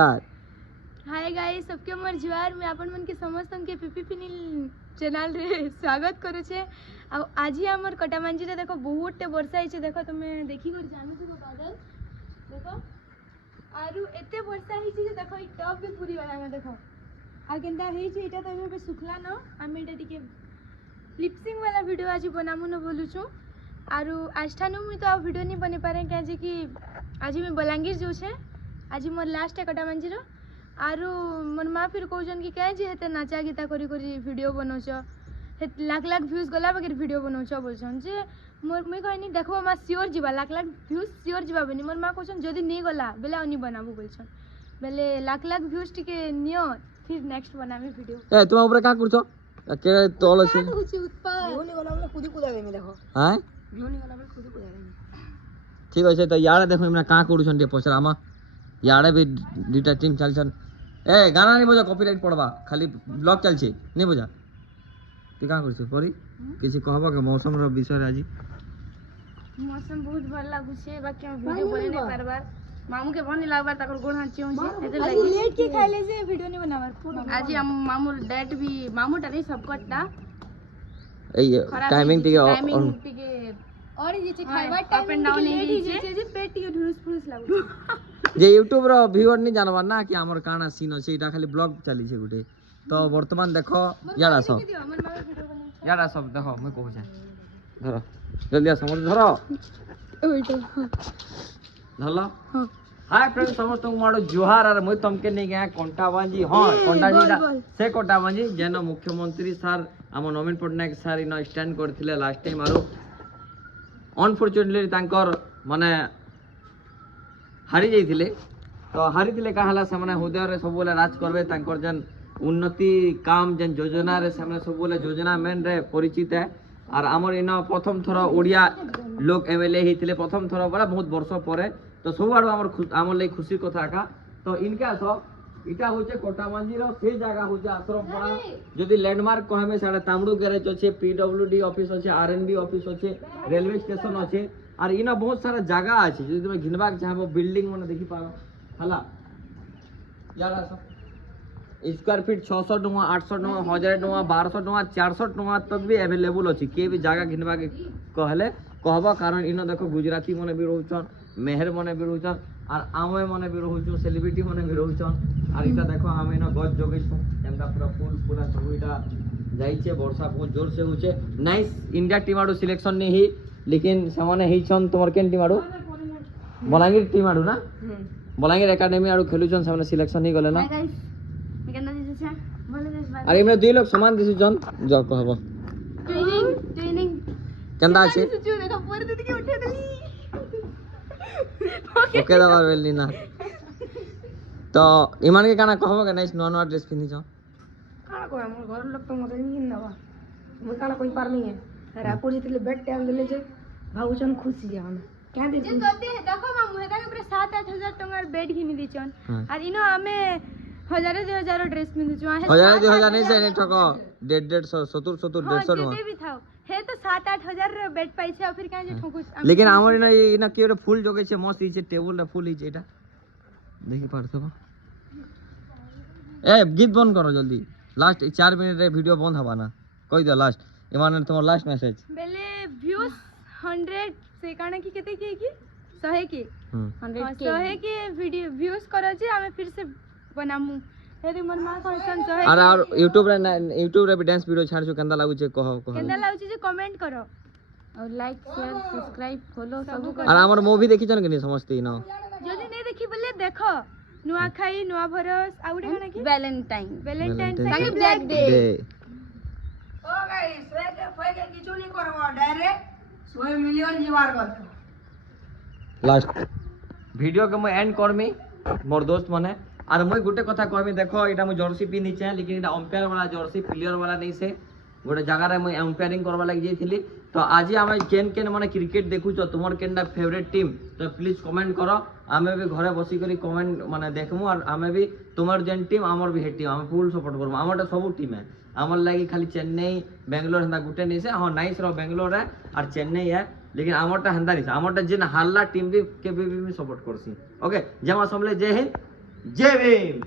Hi guys सबके मोर जुआर में आपन मन के समस्त के पीपी फिनिल चैनल रे स्वागत करू छे। आ आज ही हमर कटामांजी रे देखो बहुतटे वर्षा हिचे। देखो तुमे देखि कर जानू छो बादल देखो आरु एते वर्षा हिचे जे देखो ई टॉप भी पूरी वाला में देखो आ केंदा हिचे एटा तो एबे सुखला न आमे एटा टिके लिपसिंग वाला वीडियो आज बनामु न बोलु छु। आरु आजठानु मी तो वीडियो नहीं बने पारे क्या जे कि आज मैं बलांगीर जो छे आज मोर लास्ट है कटामांजी रो। आरु मोर माँ फिर कहन कि क्या हेते नाचा गीता करी करी वीडियो बनौछ लाख लाख व्यूज गला बगैर वीडियो बनौछ बोलछन जे मोर मुई कहनी देखो माँ सियोर जीवा लाख लाख व्यूज सियोर जीवा बनी। मोर माँ कहन जदी नहीं गला बेले अनी बनाबू बोलछन बेले लाख लाख व्यूज टिके नियो फिर नेक्स्ट बनामी वीडियो। ए तुम ऊपर का करछो के तोल छे कुछ ऊपर ভিউ নি গলা বলে খুদি কুদাবে মি দেখো हां ভিউ নি গলা বলে খুদি কুদাবে মি ठीक আছে তো यार देखो हमरा का करूछन दे पचरामा यार भी दुटा टीम चलछन। ए गाना नहीं बजा कॉपीराइट पड़वा खाली ब्लॉग चल छे नहीं बजा तू का करछ परी किसी कहबो के मौसम रो विषय आज मौसम बहुत भल लागु छे बाकी हम वीडियो बने नहीं पारबार मामू के भनी लागबार तकर गोड़ हाथ चिउ छे एते लागी लेट के खाइले जे वीडियो नहीं बनाबार आज हम मामू डेट भी मामू टा नहीं सब कटटा ए टाइमिंग टिके और जे छे खाइबा टाइम अप एंड डाउन नहीं जे पेट टिके ढुरुस फुरुस लागु जे YouTube रो व्यूअर नहीं जानबा ना कि हमर काना सीन अछि एटा खाली ब्लॉग चली छे गुटे तो वर्तमान देखो यारा सब देखो मैं कहू छे धरो जल्दी आ समझ धरो ओइटा धरलो हाय फ्रेंड्स समस्त मारो जोहार आर मैं तुमके नहीं गया कोंटाबांजी हां कोंटाबांजी से कोंटाबांजी जेन मुख्यमंत्री सर हम नवीन पटनायक सर इन स्टैंड करथिले लास्ट टाइम आरो अनफॉर्चुनेटली तांकर माने हारी जाइथिले तो हारी थिले का हला से माने हृदय रे सब बोले राज करबे तांकर जन उन्नति काम जन योजना रे से सब बोले योजना मेन रे परिचित है। और आमर इन प्रथम थर ओडिया लोग एमएलए हिथिले प्रथम थर बड़ा बहुत वर्ष परे तो सब आड़ आमर ले खुशी कथा का तो इनका सब इटा होचे कोटामांजी रो से जगह होचे आश्रम पड़ा जदी लैंडमार्क कहमे साडे तामड़ू गैरेज अछि पीडब्ल्यूडी ऑफिस अछि आरएनबी ऑफिस अछि रेलवे स्टेशन अछि और इना बहुत सारा जगह अछि जदी तुम घिनबाक चाहबो बिल्डिंग माने देखि पाबो हला यारा सब स्क्वायर फीट 600 टका 800 टका 1000 टका 1200 टका 400 टका तक भी अवेलेबल अछि के भी जगह घिनबा के कहले कहबो कारण इनो देखो गुजराती माने भी रहउछन मेहर माने भी रहउछन और आमे माने भी रहउछन सेलिब्रिटी माने भी रहउछन और इटा देखो हम इनो गज जोगेछो एंदा पूरा फुल पूरा सबुइटा जाइछे वर्षा बहुत जोर से होछे नाइस इंडिया टीम आडो सिलेक्शन नहीं ही लेकिन सामाने हिछन तोमर केन टीम आडो बलांगीर टीम आडो ना बलांगीर एकेडमी आडो खेलुछन सामाने सिलेक्शन नहीं गले ना अरे इमे दुई लोग समान दिसु जन जो कहबो ट्रेनिंग केंदा छै देखो पूरे दीदी के उठे देली ओके दबार वेली ना तो इमान के काना कहबो के नाइस नवा ड्रेस पिनि छ काना को हमर घर लोग तो मते नहीं नवा मैं काना कोई पार नहीं है रापुर जितले बेड टाइम देले जे भाऊचन खुशी है हम क्या दे जे तोते देखो मामू हेता के पूरा 7-8 टंगार बेड घिनी दिचन और इनो हमें 1000 ड्रेस पिनि छु 1000 नहीं से नहीं ठको 150 70 150 भी थाओ हे तो 7-8 हजार बेड पाई छे फिर काहे जे ठोकुस लेकिन हमर इना के फूल जोगे छे मस्त ई छे टेबल रे फूल ई छे एटा देखि पारथबो ए गीत बंद करो जल्दी लास्ट 4 मिनट रे वीडियो बंद हवा ना कहि दो लास्ट इमान तुम लास्ट मैसेज बेले व्यूज 100 से काना की केते की 100 के 100 के वीडियो व्यूज करो जे हमें फिर से बनामु हेरी मन मा कहसन 100 अरे और YouTube रे भी डांस वीडियो छाड़ छु केंदा लागु छे कहो केंदा लागु छे जे कमेंट करो और लाइक शेयर सब्सक्राइब फॉलो सब करो और हमर मूवी देखि छन के नहीं समझते न जदी नहीं देखि बोले देखो नुआ खाई नुआ भरस आउडे खाना की वैलेंटाइन संगे ब्लैक डे ओ गाइस रे फैगे किछु नहीं करबो डायरेक्ट 100 मिलियन जीवार कर लास्ट वीडियो के मैं एंड करमी मोर दोस्त माने और मैं गुटे कथा कहमी देखो एटा मु जर्सी पिनि छै लेकिन एटा अंपायर वाला जर्सी प्लेयर वाला नहीं से गोटे जगह रे मैं अंपायरिंग करबा लागि जेथिली तो आज हम केन माने क्रिकेट देखु छ तुमर केनडा फेवरेट टीम तो प्लीज कमेंट करो आमे भी घरे बसी करी कमेंट माने देखमु और आमे भी तुमर जेन टीम हमर भी हे टीम हम फुल सपोर्ट करबो हमरटा सब टीम है हमर लागि खाली चेन्नई बेंगलोर हंदा गुटे नहीं से हां नाइस रो बेंगलोर है और चेन्नई है लेकिन हमरटा हंदा नहीं हमरटा जेन हारला टीम भी के भी सपोर्ट करसी ओके जमा समले जय हिंद जय भीम।